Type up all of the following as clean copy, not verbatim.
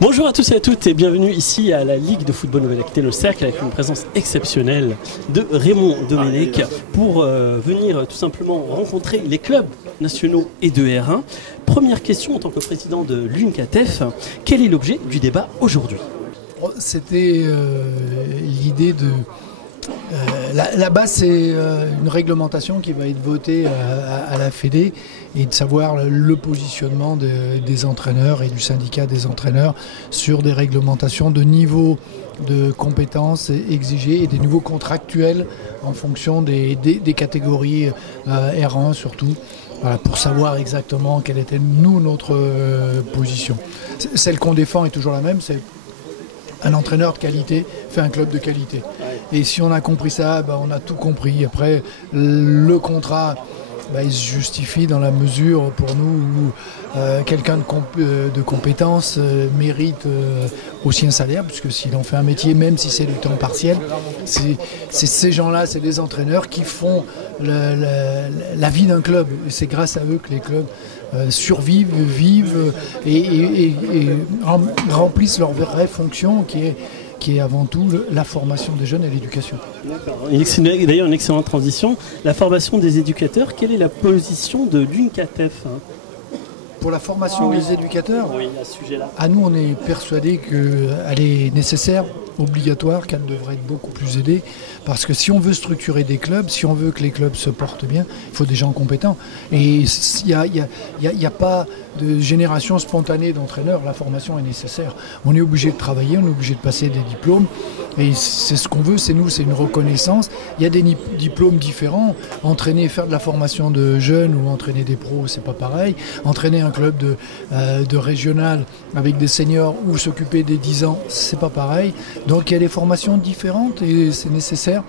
Bonjour à tous et à toutes et bienvenue ici à la Ligue de football Nouvelle-Aquitaine au Cercle avec une présence exceptionnelle de Raymond Domenech pour venir tout simplement rencontrer les clubs nationaux et de R1. Première question en tant que président de l'UNCATEF, quel est l'objet du débat aujourd'hui? C'était l'idée de... la base, c'est une réglementation qui va être votée à la Fédé et de savoir le positionnement des entraîneurs et du syndicat des entraîneurs sur des réglementations de niveau de compétences exigées et des niveaux contractuels en fonction des catégories R1 surtout. Voilà, pour savoir exactement quelle était notre position. Celle qu'on défend est toujours la même, c'est un entraîneur de qualité fait un club de qualité. Et si on a compris ça, on a tout compris. Après, le contrat, il se justifie dans la mesure pour nous où quelqu'un de compétence mérite aussi un salaire, puisque s'il en fait un métier, même si c'est du temps partiel, c'est ces gens-là, c'est les entraîneurs qui font la vie d'un club. Et c'est grâce à eux que les clubs survivent, vivent et remplissent leur vraie fonction qui est avant tout la formation des jeunes et l'éducation. D'ailleurs, une excellente transition. La formation des éducateurs, quelle est la position de l'UNCATEF pour la formation des éducateurs? Oui, à ce sujet-là. À nous, on est persuadé qu'elle est nécessaire, obligatoire, qu'elle devrait être beaucoup plus aidée. Parce que si on veut structurer des clubs, si on veut que les clubs se portent bien, il faut des gens compétents. Et il n'y a pas de génération spontanée d'entraîneurs. La formation est nécessaire. On est obligé de travailler, on est obligé de passer des diplômes. Et c'est ce qu'on veut, c'est une reconnaissance. Il y a des diplômes différents. Entraîner, faire de la formation de jeunes ou entraîner des pros, c'est pas pareil. Entraîner un club de régional avec des seniors ou s'occuper des 10 ans, c'est pas pareil. Donc il y a des formations différentes et c'est nécessaire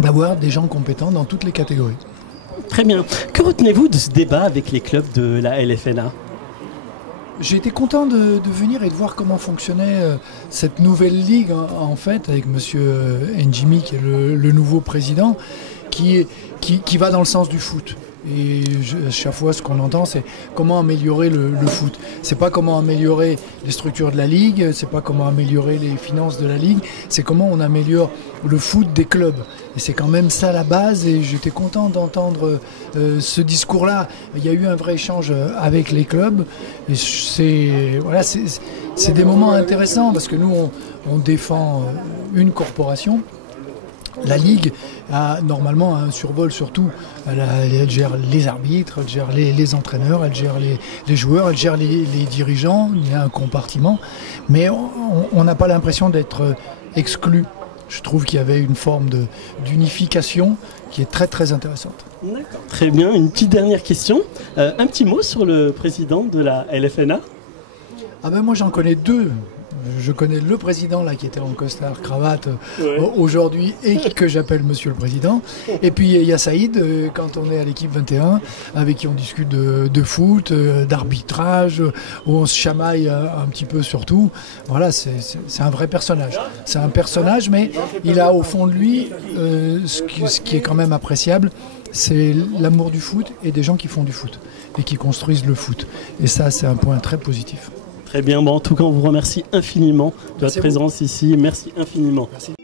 d'avoir des gens compétents dans toutes les catégories. Très bien. Que retenez-vous de ce débat avec les clubs de la LFNA ? J'ai été content de venir et de voir comment fonctionnait cette nouvelle ligue en fait avec monsieur Njimi qui est le nouveau président qui va dans le sens du foot. Et à chaque fois, ce qu'on entend, c'est comment améliorer le foot. C'est pas comment améliorer les structures de la ligue, c'est pas comment améliorer les finances de la ligue, c'est comment on améliore le foot des clubs. Et c'est quand même ça la base. Et j'étais content d'entendre ce discours-là. Il y a eu un vrai échange avec les clubs. Et c'est des moments intéressants parce que nous, on défend une corporation. La Ligue a normalement un survol surtout. Elle gère les arbitres, elle gère les entraîneurs, elle gère les joueurs, elle gère les dirigeants. Il y a un compartiment. Mais on n'a pas l'impression d'être exclu. Je trouve qu'il y avait une forme d'unification qui est très très intéressante. D'accord. Très bien. Une petite dernière question. Un petit mot sur le président de la LFNA ? Moi j'en connais deux. Je connais le président là qui était en costard cravate aujourd'hui et que j'appelle monsieur le président. Et puis il y a Saïd quand on est à l'équipe 21 avec qui on discute de foot, d'arbitrage, où on se chamaille un petit peu sur tout. Voilà, c'est un vrai personnage. C'est un personnage, mais il a au fond de lui ce qui est quand même appréciable, c'est l'amour du foot et des gens qui font du foot et qui construisent le foot. Et ça, c'est un point très positif. Très bien, en tout cas on vous remercie infiniment de votre présence ici, merci infiniment. Merci.